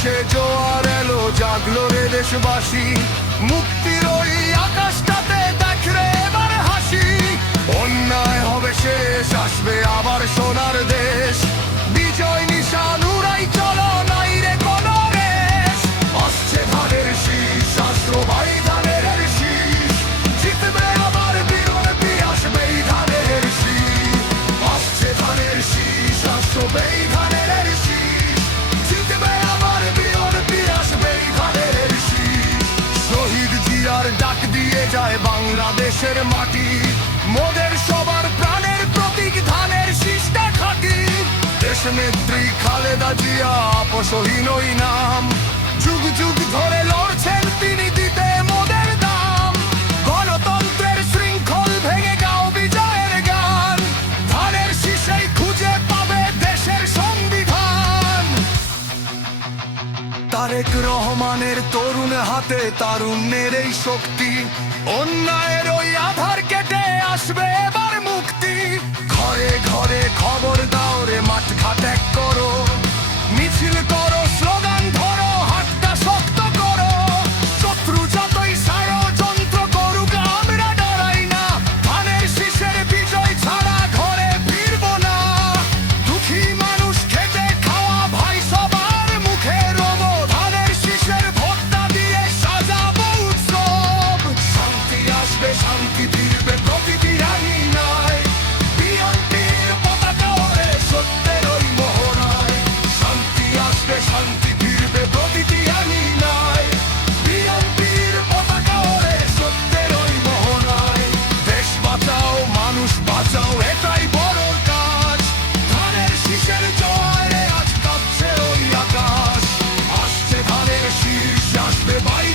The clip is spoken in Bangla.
এসে জোয়ার এলো, জাগলো রে দেশবাসী। মুক্তির ওই আকাশটাতে দেখ রে এবার হাসি। অন্যায় হবে শেষ, আসবে আবার সোনার দেশ। বিজয় নিশান উড়াই চলো, নাই রে কোনো রেশ। আসছে ধানের শীষ, আসলো ভাই ধানের শীষ। জিতবে আবার বিএনপি, আসবে এই ধানের শীষ। আসছে ধানের শীষ, আসবে এই ধানের শীষ। জিতবে আবার বিএনপি, আসবে এই ধানের শীষ। শহীদ জিয়ার ডাক দিয়ে যায় বাংলাদেশের মাটি। মোদের সবার প্রাণের প্রতীক ধানের শীষটা খাঁটি। দেশ নেত্রী খালেদা জিয়া আপসহীন ওই নাম। যুগ যুগ ধরে লড়ছেন তিনি, দিতে মোদের দাম। গণতন্ত্রের শৃঙ্খল ভেঙে গাও বিজয়ের গান। ধানের শীষেই খুঁজে পাবে দেশের সংবিধান। তারেক রহমানের তরুণ হাতে তারুণ্যের এই শক্তি। অন্যায়ের ওই আধার কেটে আসবে এবার মুক্তি। ঘরে ঘরে খবর দাও রে, মাঠ ঘাট এক করো। মিছিল করো, স্লোগান ধরো, হাতটা শক্ত করো। শত্রু যতই ষড়যন্ত্র করুক, আমরা ডরাই না। ধানের শীষের বিজয় ছাড়া ঘরে ফিরবো না। দুঃখী মানুষ খেটে খাওয়া ভাই সবার মুখে রব। ধানের শীষের ভোটটা দিয়ে সাজাবো উৎসব। শান্তি আসবে, শান্তি ফিরবে প্রতিটি রানী নাই। বিএনপির পতাকা ওড়ে সত্যের ওই মোহনায়। শান্তি আসবে, শান্তি ফিরবে প্রতিটি রানী নাই। বিএনপির পতাকা ওড়ে সত্যের ওই মোহনায়। দেশ বাঁচাও, মানুষ বাঁচাও, এটাই বড় কাজ। ধানের শীষের জোয়ারে আজ কাঁপছে ওই আকাশ। আসছে ধানের শীষ, আসবে ভাই।